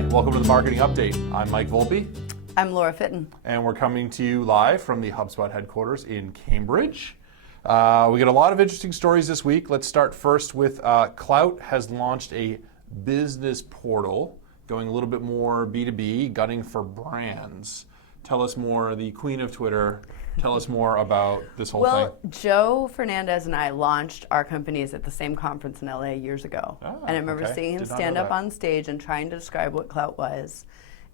Hi, welcome to the Marketing Update. I'm Mike Volpe. I'm Laura Fitton. And we're coming to you live from the HubSpot headquarters in Cambridge. We got a lot of interesting stories this week. Let's start first with Klout has launched a business portal, going a little bit more B2B, gunning for brands. Tell us more, the queen of Twitter. Tell us more about this whole thing. Well, Joe Fernandez and I launched our companies at the same conference in LA years ago. And I remember seeing him stand up on stage and trying to describe what Klout was.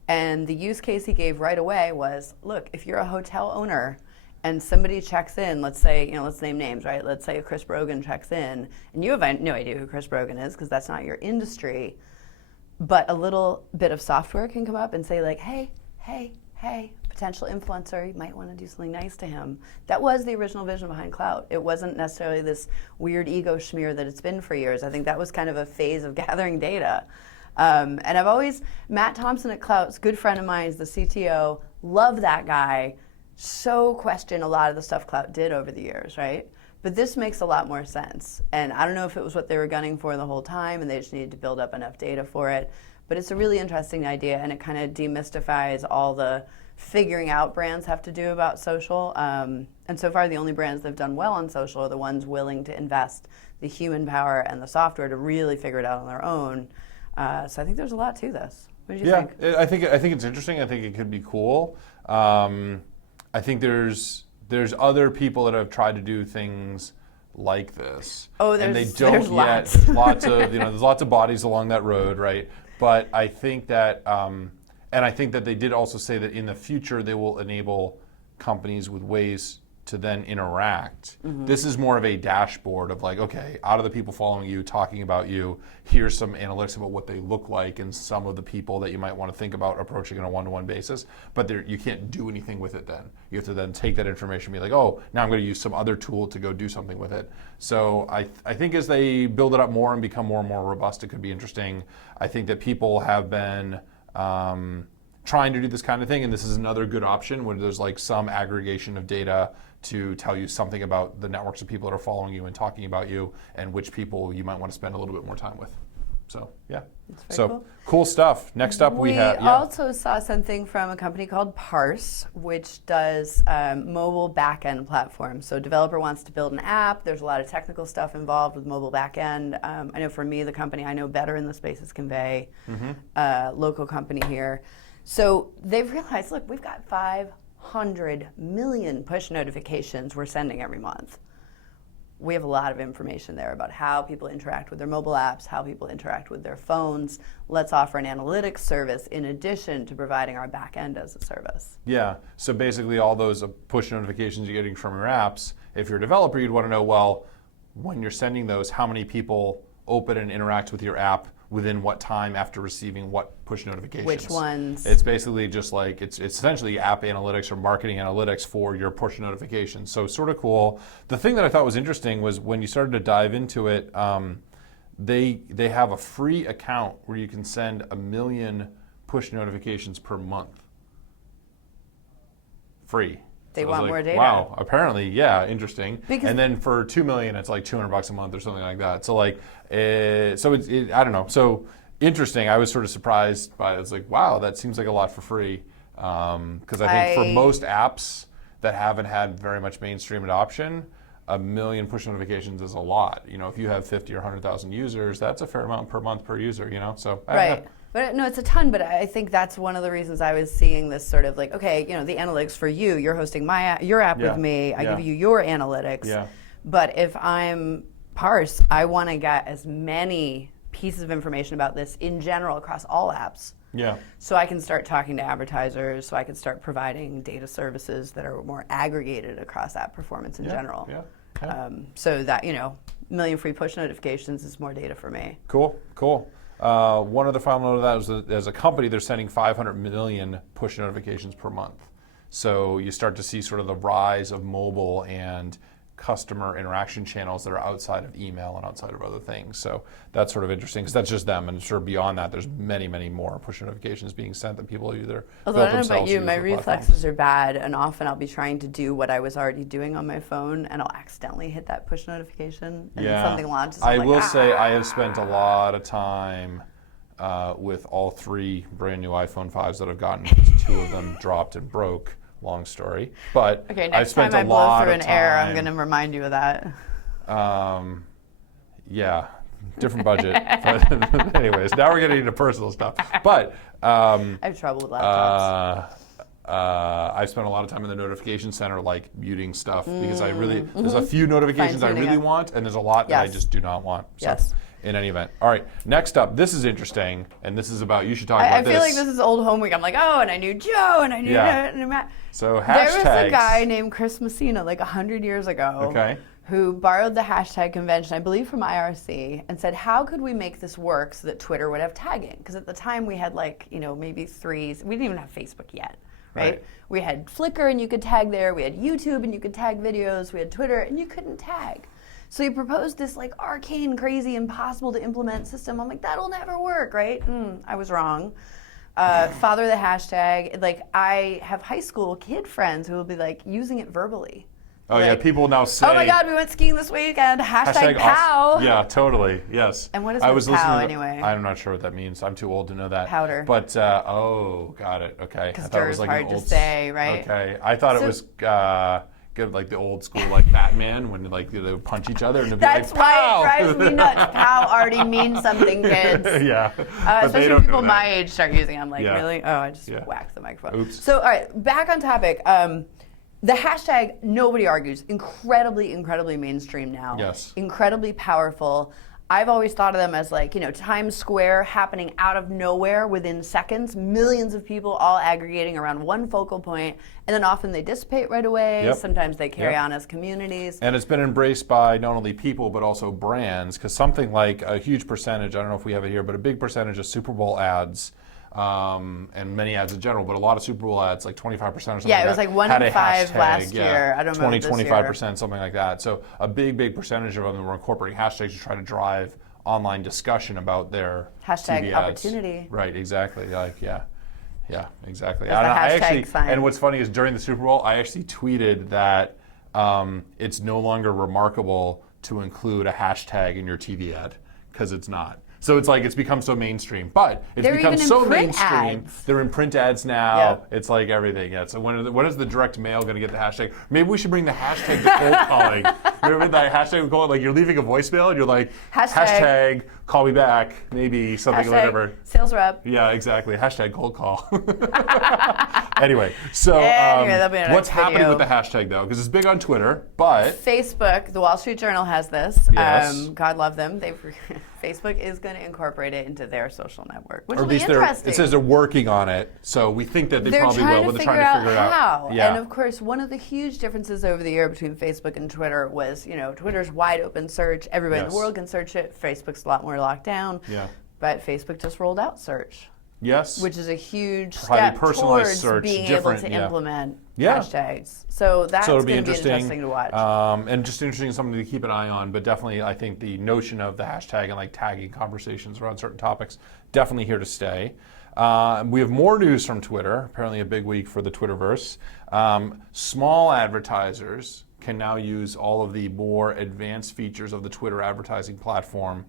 And the use case he gave right away was, look, if you're a hotel owner and somebody checks in, let's say, let's name names, right? Let's say Chris Brogan checks in, and you have no idea who Chris Brogan is because that's not your industry, but a little bit of software can come up and say like, hey, potential influencer, you might want to do something nice to him. That was the original vision behind Klout. It wasn't necessarily this weird ego smear that it's been for years. I think that was kind of a phase of gathering data. And I've always, Matt Thompson at Klout's good friend of mine, is the CTO, love that guy, so question a lot of the stuff Klout did over the years, right? But this makes a lot more sense. And I don't know if it was what they were gunning for the whole time and they just needed to build up enough data for it, but it's a really interesting idea and it kind of demystifies all the figuring out brands have to do about social. And so far the only brands that have done well on social are the ones willing to invest the human power and the software to really figure it out on their own. So I think there's a lot to this. What do you think? Yeah, I think it's interesting. I think it could be cool. I think there's other people that have tried to do things like this. Oh, and they don't there's yet. Lots. There's lots of there's lots of bodies along that road, right? But I think that and I think that they did also say that in the future they will enable companies with ways to then interact. Mm-hmm. This is more of a dashboard of like, okay, out of the people following you, talking about you, here's some analytics about what they look like and some of the people that you might want to think about approaching on a one-to-one basis. But you can't do anything with it then. You have to then take that information and be like, oh, now I'm going to use some other tool to go do something with it. So I think as they build it up more and become more and more robust, it could be interesting. I think that people have been trying to do this kind of thing, and this is another good option where there's like some aggregation of data to tell you something about the networks of people that are following you and talking about you and which people you might want to spend a little bit more time with. So, yeah. So, cool stuff. Next up we have... We also saw something from a company called Parse, which does mobile backend platforms. So, a developer wants to build an app. There's a lot of technical stuff involved with mobile backend. I know for me, the company I know better in the space is Convey, local company here. So, they've realized, look, we've got 500 million push notifications we're sending every month. We have a lot of information there about how people interact with their mobile apps, how people interact with their phones. Let's offer an analytics service in addition to providing our back end as a service. Yeah, so basically all those push notifications you're getting from your apps, if you're a developer, you'd want to know, well, when you're sending those, how many people open and interact with your app within what time after receiving what push notifications. Which ones? It's basically just like, it's essentially app analytics or marketing analytics for your push notifications. So sort of cool. The thing that I thought was interesting was when you started to dive into it, they have a free account where you can send 1 million push notifications per month. Free. They want more data. Wow, apparently, yeah, interesting. And then for 2 million, it's like $200 a month or something like that. So like, I don't know. So interesting. I was sort of surprised by it. It's like, wow, that seems like a lot for free. Because I think for most apps that haven't had very much mainstream adoption, 1 million push notifications is a lot. If you have 50 or 100,000 users, that's a fair amount per month per user. So right. But no, it's a ton, but I think that's one of the reasons I was seeing this sort of like, okay, the analytics for you, you're hosting your app with me, I give you your analytics. Yeah. But if I'm Parse, I want to get as many pieces of information about this in general across all apps. Yeah. So I can start talking to advertisers, so I can start providing data services that are more aggregated across app performance in general. Yeah. So that, 1 million free push notifications is more data for me. Cool. One other final note of that was that as a company, they're sending 500 million push notifications per month. So you start to see sort of the rise of mobile and customer interaction channels that are outside of email and outside of other things. So that's sort of interesting because that's just them. And sort of beyond that, there's many, many more push notifications being sent that people either Although I don't know about you, my reflexes are bad, and often I'll be trying to do what I was already doing on my phone, and I'll accidentally hit that push notification, and then something launches. I will say I have spent a lot of time with all 3 brand new iPhone 5s that I've gotten, because 2 of them dropped and broke. Long story. But okay, I next spent time I a blow lot through of an time. error, I'm going to remind you of that. Yeah, different budget. But anyways, now we're getting into personal stuff. But I have trouble with laptops. I've spent a lot of time in the notification center, like muting stuff, because I really there's a few notifications I really want, and there's a lot that I just do not want. So, yes. In any event. All right, next up, this is interesting, and this is about, you should talk about this. I feel like this is old home week. I'm like, oh, and I knew Joe, and I knew Matt. So hashtags. There was a guy named Chris Messina, like 100 years ago, who borrowed the hashtag convention, I believe from IRC, and said, how could we make this work so that Twitter would have tagging? Because at the time we had like, maybe 3, we didn't even have Facebook yet. Right? We had Flickr and you could tag there. We had YouTube and you could tag videos. We had Twitter and you couldn't tag. So he proposed this like arcane, crazy, impossible to implement system. I'm like, that'll never work, right? I was wrong. Father the hashtag. Like, I have high school kid friends who will be like using it verbally. Oh, like, yeah, people now say, oh my God, we went skiing this weekend. Hashtag POW. Yeah, totally. Yes. And what is POW anyway? I'm not sure what that means. I'm too old to know that. Powder. But, got it. Okay. Because it's hard to say, right? Okay. I thought it was good, like the old school, like Batman, when like they would punch each other and it'd be that's like, POW! Why it drives me nuts. POW already means something, kids. Yeah. Especially when people my age start using it. I'm like, really? Oh, I just whacked the microphone. Oops. So, all right, back on topic. The hashtag, nobody argues, incredibly, incredibly mainstream now. Yes. Incredibly powerful. I've always thought of them as like, Times Square happening out of nowhere within seconds, millions of people all aggregating around one focal point, and then often they dissipate right away. Yep. Sometimes they carry on as communities. And it's been embraced by not only people, but also brands, because something like a huge percentage, I don't know if we have it here, but a big percentage of Super Bowl ads, and many ads in general, but a lot of Super Bowl ads, like 25% or something. Yeah, it was like 1 in 5 last year. I don't know. 25%, something like that. So a big percentage of them were incorporating hashtags to try to drive online discussion about their hashtag TV opportunity. Ads. Right, exactly. Like, yeah, exactly. That's the hashtag sign. And what's funny is during the Super Bowl, I actually tweeted that it's no longer remarkable to include a hashtag in your TV ad, because it's not. So it's like it's become so mainstream, but it's become so mainstream. Ads. They're in print ads now. Yep. It's like everything. Yeah. So when is the direct mail going to get the hashtag? Maybe we should bring the hashtag to cold calling. Remember that hashtag we call it? Like you're leaving a voicemail and you're like hashtag call me back, maybe something or whatever. Sales rep. Yeah, exactly. Hashtag cold call. Anyway, so that'll be what's happening with the hashtag though? Because it's big on Twitter, but Facebook, the Wall Street Journal has this. Yes. God love them. Facebook is going to incorporate it into their social network, which or will at least be interesting. it says they're working on it, so we think that they probably will, but they're trying to figure it out how. Yeah. And of course, one of the huge differences over the year between Facebook and Twitter was, Twitter's wide open search. Everybody in the world can search it. Facebook's a lot more locked down. Yeah. But Facebook just rolled out search. Yes. Which is a huge Highly step personalized towards search, being different, able to implement Yeah. hashtags. So that's it'll going to be interesting to watch. And just interesting, something to keep an eye on. But definitely, I think the notion of the hashtag and like tagging conversations around certain topics definitely here to stay. We have more news from Twitter. Apparently, a big week for the Twitterverse. Small advertisers can now use all of the more advanced features of the Twitter advertising platform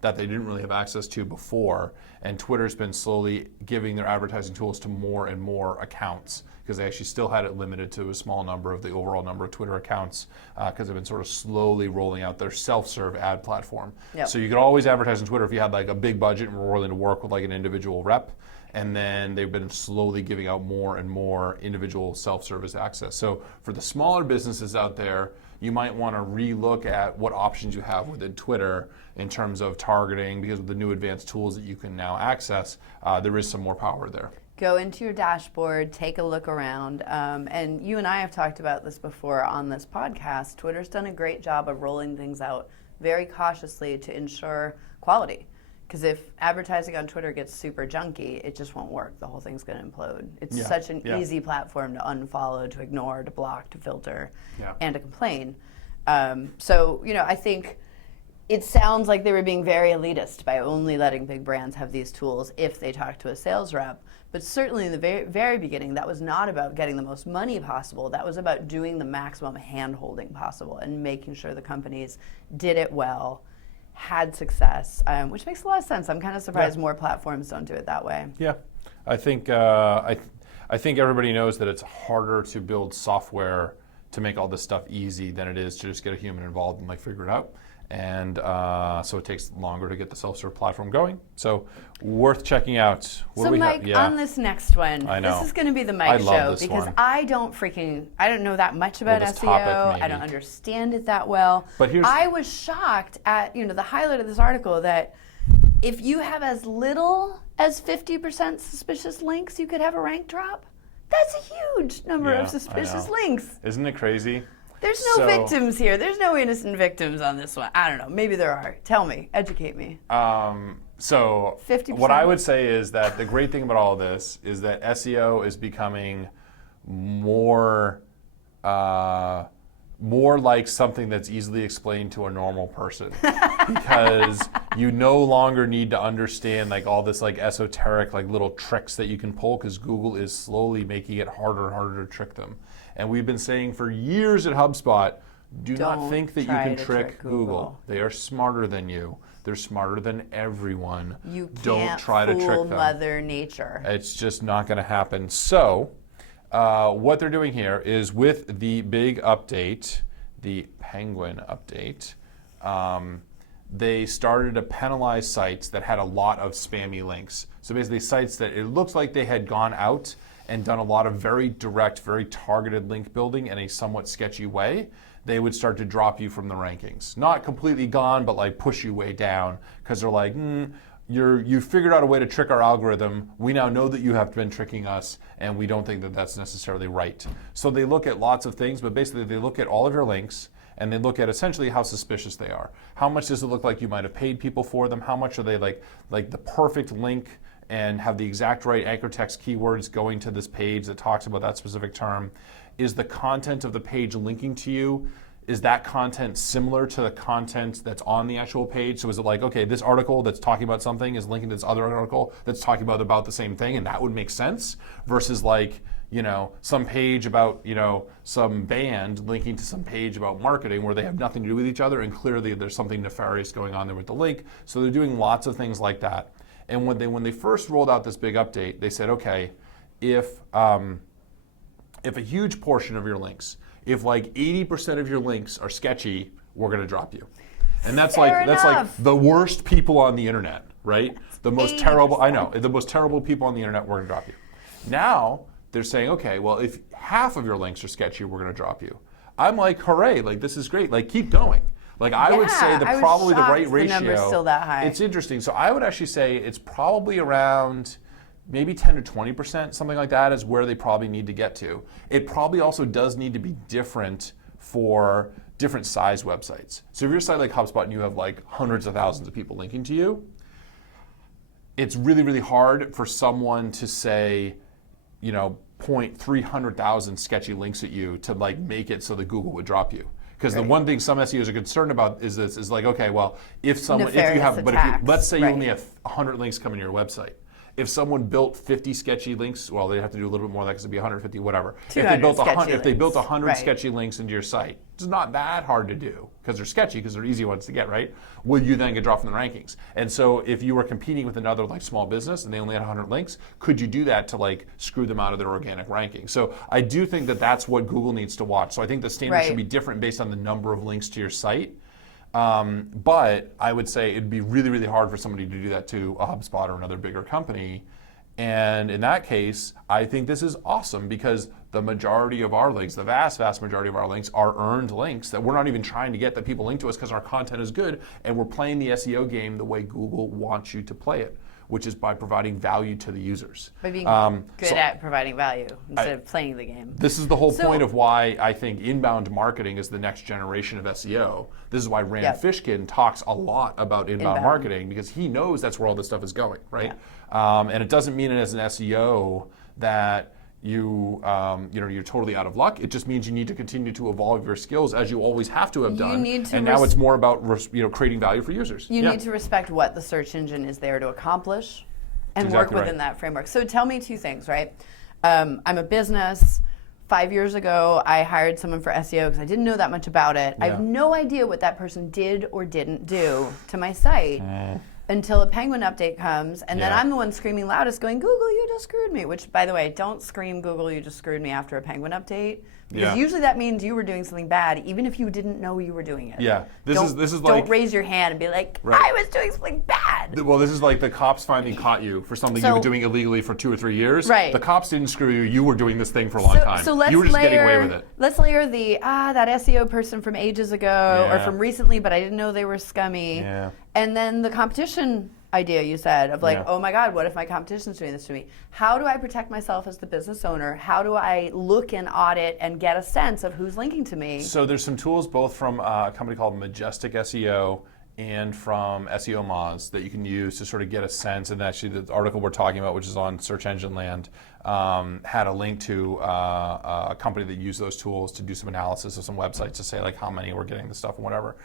that they didn't really have access to before. And Twitter's been slowly giving their advertising tools to more and more accounts, because they actually still had it limited to a small number of the overall number of Twitter accounts, because they've been sort of slowly rolling out their self-serve ad platform. Yep. So you could always advertise on Twitter if you had like a big budget and were willing to work with like an individual rep. And then they've been slowly giving out more and more individual self-service access. So for the smaller businesses out there, you might want to relook at what options you have within Twitter in terms of targeting, because with the new advanced tools that you can now access, there is some more power there. Go into your dashboard, take a look around, and you and I have talked about this before on this podcast. Twitter's done a great job of rolling things out very cautiously to ensure quality. Because if advertising on Twitter gets super junky, it just won't work. The whole thing's going to implode. It's such an easy platform to unfollow, to ignore, to block, to filter, and to complain. So, I think it sounds like they were being very elitist by only letting big brands have these tools if they talk to a sales rep. But certainly in the very, very beginning, that was not about getting the most money possible. That was about doing the maximum hand-holding possible and making sure the companies did it well, had success, which makes a lot of sense. I'm kind of surprised more platforms don't do it that way. Yeah, I think I think everybody knows that it's harder to build software to make all this stuff easy than it is to just get a human involved and like figure it out. And so it takes longer to get the self-serve platform going. So worth checking out. What so do we Mike, have? Yeah. on this next one, I know. this is going to be the I Mike love show this because one. I don't know that much about this SEO. topic, I don't understand it that well. But I was shocked at the highlight of this article that if you have as little as 50% suspicious links, you could have a rank drop. That's a huge number of suspicious links. Isn't it crazy? There's no victims here. There's no innocent victims on this one. I don't know. Maybe there are. Tell me. Educate me. So 50%. What I would say is that the great thing about all of this is that SEO is becoming more like something that's easily explained to a normal person because you no longer need to understand like all this like esoteric like little tricks that you can pull because Google is slowly making it harder and harder to trick them. And we've been saying for years at HubSpot, do not think that you can trick Google. They are smarter than you. They're smarter than everyone. You don't can't try to trick them. Mother Nature. It's just not going to happen. So what they're doing here is with the big update, the Penguin update, they started to penalize sites that had a lot of spammy links. So basically sites that it looks like they had gone out and done a lot of very direct, very targeted link building in a somewhat sketchy way, they would start to drop you from the rankings. Not completely gone, but like push you way down because they're like, you figured out a way to trick our algorithm. We now know that you have been tricking us, and we don't think that that's necessarily right. So they look at lots of things, but basically they look at all of your links, and they look at essentially how suspicious they are. How much does it look like you might have paid people for them? How much are they like the perfect link and have the exact right anchor text keywords going to this page that talks about that specific term? Is the content of the page linking to you? Is that content similar to the content that's on the actual page? So is it like, okay, this article that's talking about something is linking to this other article that's talking about the same thing, and that would make sense, versus like, some page about, some band linking to some page about marketing where they have nothing to do with each other, and clearly there's something nefarious going on there with the link. So they're doing lots of things like that. And when they first rolled out this big update, they said, okay, if a huge portion of your links, if like 80% of your links are sketchy, we're going to drop you. And that's like the worst people on the internet, right? The most 80%. Terrible, I know, the most terrible people on the internet, we're going to drop you. Now they're saying, okay, well, if half of your links are sketchy, we're going to drop you. I'm like, hooray, like this is great, like keep going. Like I would say that probably the right ratio. The number's still that high. It's interesting. So I would actually say it's probably around maybe 10 to 20%, something like that is where they probably need to get to. It probably also does need to be different for different size websites. So if you're a site like HubSpot and you have like hundreds of thousands of people linking to you, it's really, really hard for someone to say, point 300,000 sketchy links at you to like make it so that Google would drop you. Because the one thing some SEOs are concerned about is this: is like, okay, well, let's say you only have 100 links coming to your website. If someone built 50 sketchy links, well, they have to do a little bit more of that because it'd be 150, whatever. If they built 100 sketchy links into your site, it's not that hard to do because they're sketchy, because they're easy ones to get, right? Would you then get dropped from the rankings? And so if you were competing with another like small business and they only had 100 links, could you do that to like screw them out of their organic ranking? So I do think that that's what Google needs to watch. So I think the standard should be different based on the number of links to your site. But I would say it'd be really, really hard for somebody to do that to a HubSpot or another bigger company. And in that case, I think this is awesome because the majority of our links, the vast, vast majority of our links are earned links that we're not even trying to get that people link to us because our content is good and we're playing the SEO game the way Google wants you to play it, which is by providing value to the users. By being good at providing value instead of playing the game. This is the whole point of why I think inbound marketing is the next generation of SEO. This is why Rand Fishkin talks a lot about inbound marketing, because he knows that's where all this stuff is going, right? And it doesn't mean as an SEO that you're totally out of luck. It just means you need to continue to evolve your skills as you always have to have done. And now it's more about creating value for users. You need to respect what the search engine is there to accomplish and work within that framework. So tell me two things, right? I'm a business. 5 years ago, I hired someone for SEO because I didn't know that much about it. I have no idea what that person did or didn't do to my site until a Penguin update comes, and then I'm the one screaming loudest going, Google, you just screwed me. Which, by the way, don't scream Google, you just screwed me after a Penguin update. Because usually that means you were doing something bad, even if you didn't know you were doing it. Yeah, this is like, don't raise your hand and be like, I was doing something bad. Well, this is like the cops finally caught you for something you've been doing illegally for 2 or 3 years. Right. The cops didn't screw you. You were doing this thing for a long time. So let's you were just getting away with it. Let's layer the that SEO person from ages ago or from recently, but I didn't know they were scummy. Yeah. And then the competition idea you said of like, oh my God, what if my competition's doing this to me? How do I protect myself as the business owner? How do I look and audit and get a sense of who's linking to me? So there's some tools both from a company called Majestic SEO and from SEO Moz that you can use to sort of get a sense. And actually the article we're talking about, which is on Search Engine Land, had a link to a company that used those tools to do some analysis of some websites to say like how many were getting the stuff and whatever.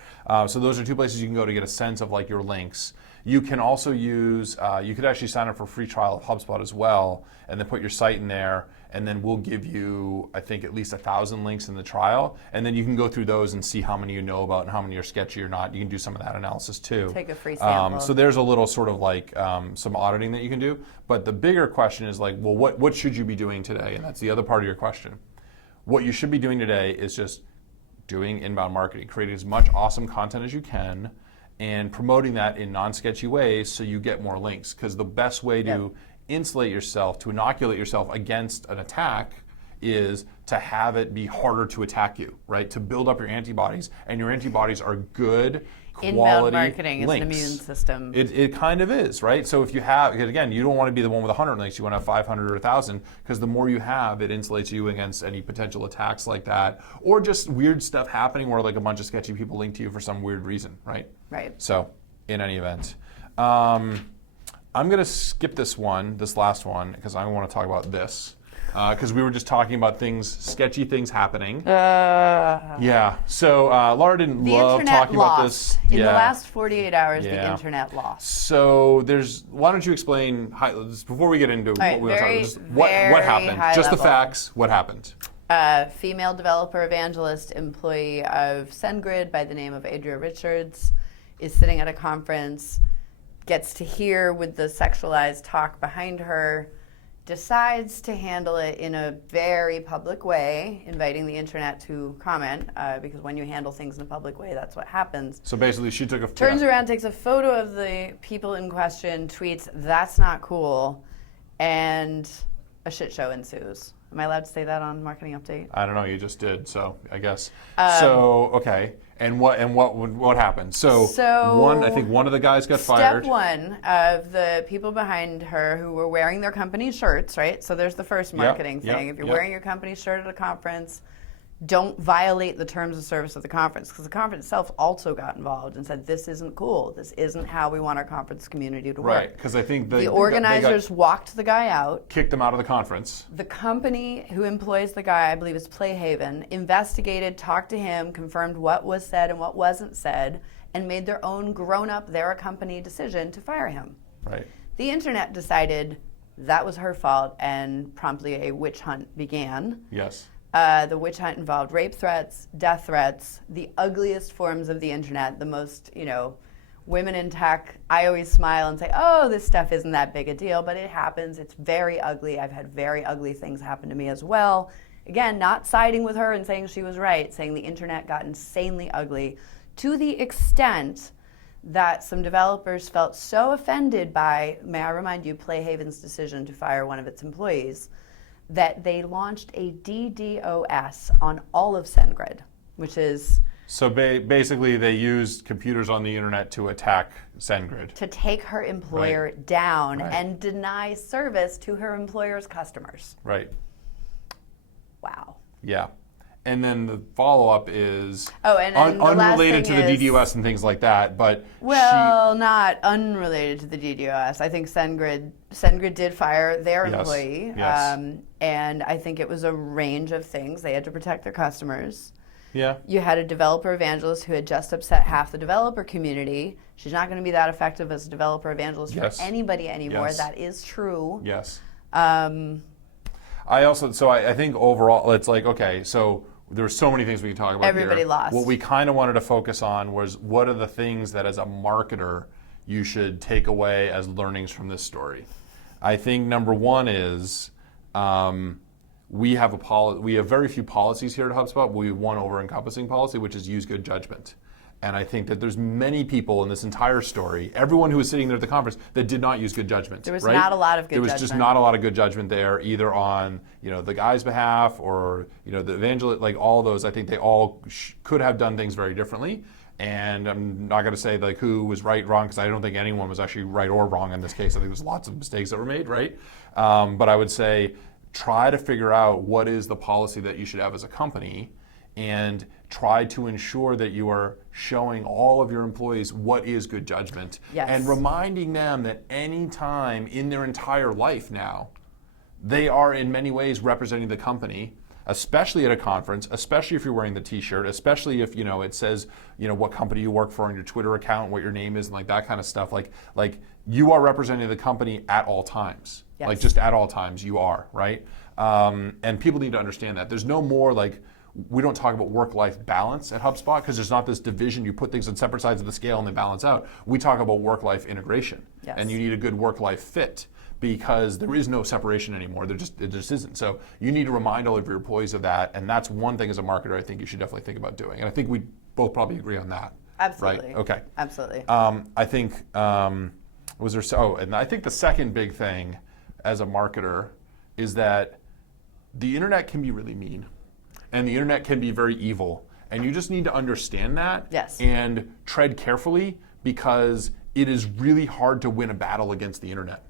So those are 2 places you can go to get a sense of like your links. You can also use, you could actually sign up for a free trial of HubSpot as well, and then put your site in there, and then we'll give you, I think, at least 1,000 links in the trial, and then you can go through those and see how many you know about and how many are sketchy or not. You can do some of that analysis too. Take a free sample. So there's a little sort of like some auditing that you can do, but the bigger question is like, well, what should you be doing today? And that's the other part of your question. What you should be doing today is just doing inbound marketing, creating as much awesome content as you can, and promoting that in non-sketchy ways so you get more links. Because the best way to insulate yourself, to inoculate yourself against an attack is to have it be harder to attack you, right? To build up your antibodies, and your antibodies are good quality inbound marketing links. is an immune system. It kind of is, right? So if you have, again, you don't want to be the one with 100 links, you want to have 500 or 1,000, because the more you have, it insulates you against any potential attacks like that, or just weird stuff happening where like a bunch of sketchy people link to you for some weird reason, right? Right. So, in any event. I'm going to skip this last one, because I want to talk about this. Because we were just talking about sketchy things happening. Yeah. So Laura didn't love talking about this. In the last 48 hours, the internet lost. So why don't you explain, before we get into what we were talking about, what happened? Just the facts, what happened? Female developer evangelist employee of SendGrid by the name of Adria Richards is sitting at a conference, gets to hear with the sexualized talk behind her, decides to handle it in a very public way, inviting the internet to comment, because when you handle things in a public way, that's what happens. So basically she turns around, takes a photo of the people in question, tweets, "That's not cool," and a shit show ensues. Am I allowed to say that on Marketing Update? I don't know, you just did, so I guess. Okay. And what happened? So I think one of the guys got fired. Step one of the people behind her who were wearing their company shirts, right? So there's the first marketing thing. If you're wearing your company shirt at a conference, don't violate the terms of service of the conference, because the conference itself also got involved and said, this isn't cool. This isn't how we want our conference community to work. Right, because I think the organizers walked the guy out. Kicked him out of the conference. The company who employs the guy, I believe it's Playhaven, investigated, talked to him, confirmed what was said and what wasn't said, and made their own grown-up, they're a company decision to fire him. Right. The internet decided that was her fault, and promptly a witch hunt began. Yes. The witch hunt involved rape threats, death threats, the ugliest forms of the internet, the most, women in tech. I always smile and say, oh, this stuff isn't that big a deal, but it happens. It's very ugly. I've had very ugly things happen to me as well. Again, not siding with her and saying she was right, saying the internet got insanely ugly, to the extent that some developers felt so offended by, may I remind you, Playhaven's decision to fire one of its employees, that they launched a DDoS on all of SendGrid, which is... So basically they used computers on the internet to attack SendGrid. To take her employer down and deny service to her employer's customers. Right. Wow. Yeah. And then the follow-up is unrelated to the DDoS and things like that, but not unrelated to the DDoS. I think SendGrid did fire their employee, and I think it was a range of things. They had to protect their customers. Yeah. You had a developer evangelist who had just upset half the developer community. She's not going to be that effective as a developer evangelist for anybody anymore. That is true. Yes. I think overall, it's like, okay, so there's so many things we can talk about Everybody here. lost. What we kind of wanted to focus on was what are the things that as a marketer you should take away as learnings from this story. I think number one is we have very few policies here at HubSpot, but we have one over-encompassing policy, which is use good judgment. And I think that there's many people in this entire story, everyone who was sitting there at the conference, that did not use good judgment. There was not a lot of good judgment. There was just not a lot of good judgment there, either on the guy's behalf or the evangelist, like all those. I think they all could have done things very differently. And I'm not going to say like who was right, wrong, because I don't think anyone was actually right or wrong in this case. I think there's lots of mistakes that were made, right? But I would say try to figure out what is the policy that you should have as a company, and try to ensure that you are showing all of your employees what is good judgment. Yes. And reminding them that any time in their entire life now, they are in many ways representing the company, especially at a conference, especially if you're wearing the t-shirt, especially if it says what company you work for on your Twitter account, what your name is, and like that kind of stuff. Like you are representing the company at all times. Yes. Like just at all times you are, right? And people need to understand that. There's no more we don't talk about work-life balance at HubSpot because there's not this division. You put things on separate sides of the scale and they balance out. We talk about work-life integration. Yes. And you need a good work-life fit because there is no separation anymore. It just isn't. So you need to remind all of your employees of that. And that's one thing as a marketer I think you should definitely think about doing. And I think we both probably agree on that. Absolutely. Right? Okay. Absolutely. I think, and I think the second big thing as a marketer is that the internet can be really mean. And the internet can be very evil. And you just need to understand that. Yes. And tread carefully because it is really hard to win a battle against the internet.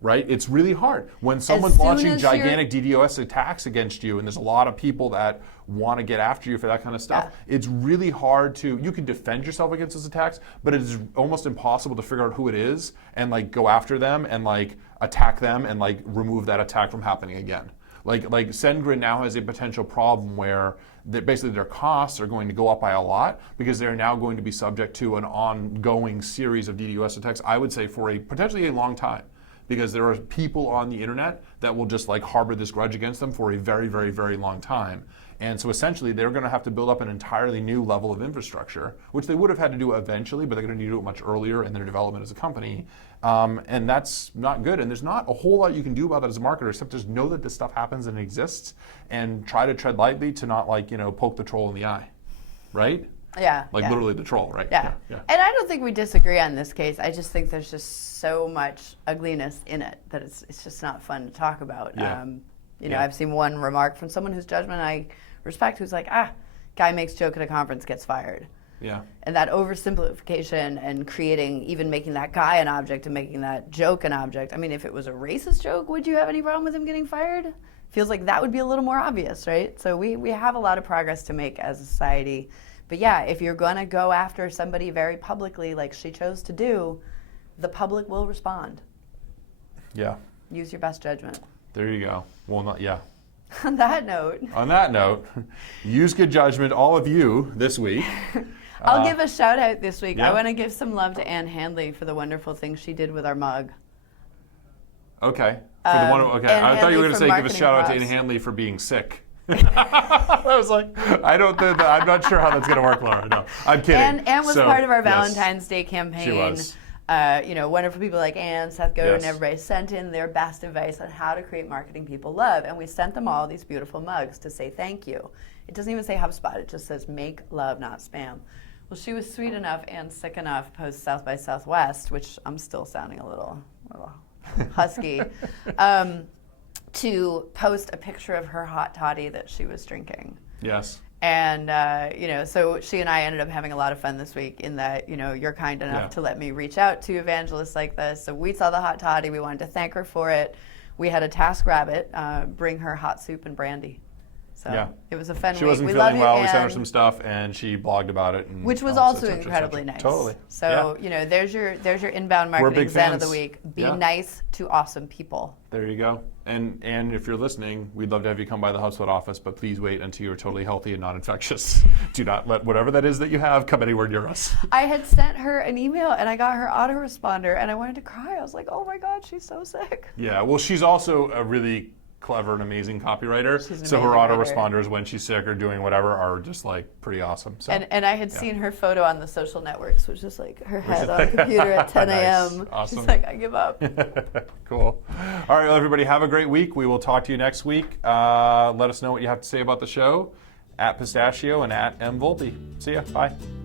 Right? It's really hard. When someone's launching gigantic DDoS attacks against you and there's a lot of people that want to get after you for that kind of stuff, it's really hard you can defend yourself against those attacks, but it is almost impossible to figure out who it is and go after them and attack them and remove that attack from happening again. Like SendGrid now has a potential problem where basically their costs are going to go up by a lot because they're now going to be subject to an ongoing series of DDoS attacks, I would say for potentially a long time. Because there are people on the internet that will just harbor this grudge against them for a very, very, very long time. And so essentially they're going to have to build up an entirely new level of infrastructure, which they would have had to do eventually, but they're going to need to do it much earlier in their development as a company. And that's not good. And there's not a whole lot you can do about that as a marketer, except just know that this stuff happens and exists and try to tread lightly to not poke the troll in the eye, right? Yeah. Literally the troll, right? Yeah. And I don't think we disagree on this case. I just think there's just so much ugliness in it that it's just not fun to talk about. Yeah. I've seen one remark from someone whose judgment I respect who's like, guy makes joke at a conference, gets fired. Yeah. And that oversimplification and even making that guy an object and making that joke an object. I mean, if it was a racist joke, would you have any problem with him getting fired? Feels like that would be a little more obvious, right? So we have a lot of progress to make as a society. But yeah, if you're going to go after somebody very publicly like she chose to do, the public will respond. Yeah. Use your best judgment. There you go. Well, yeah. On that note, use good judgment, all of you, this week. I'll give a shout out this week. Yeah? I want to give some love to Ann Handley for the wonderful things she did with our mug. Okay. I thought you were going to say give a shout out to Ann Handley for being sick. I was like, I'm not sure how that's going to work, Laura. No, I'm kidding. Ann was part of our Valentine's Day campaign. She was. Wonderful people like Ann, Seth Godin, and Yes. everybody sent in their best advice on how to create marketing people love. And we sent them all these beautiful mugs to say thank you. It doesn't even say HubSpot. It just says make love, not spam. Well, she was sweet enough and sick enough post South by Southwest, which I'm still sounding a little husky, to post a picture of her hot toddy that she was drinking. Yes. And, so she and I ended up having a lot of fun this week in that, you're kind enough to let me reach out to evangelists like this. So we saw the hot toddy. We wanted to thank her for it. We had a task rabbit bring her hot soup and brandy. So it was a fun week. She wasn't feeling well. We sent her some stuff, and she blogged about it. And which was also incredibly nice. Totally. So, there's your inbound marketing Zen of the week. Be nice to awesome people. There you go. And if you're listening, we'd love to have you come by the HubSpot office, but please wait until you're totally healthy and not infectious. Do not let whatever that is that you have come anywhere near us. I had sent her an email, and I got her autoresponder, and I wanted to cry. I was like, oh my God, she's so sick. Yeah, well, she's also a really clever and amazing copywriter. She's So an her amazing writer. autoresponders when she's sick or doing whatever are just like pretty awesome. So. And I had seen her photo on the social networks, which is like her head on a computer at 10 a.m. Nice. Awesome. She's like, I give up. Cool. All right, well, everybody, have a great week. We will talk to you next week. Let us know what you have to say about the show at Pistachio and at M Volpe. See ya. Bye.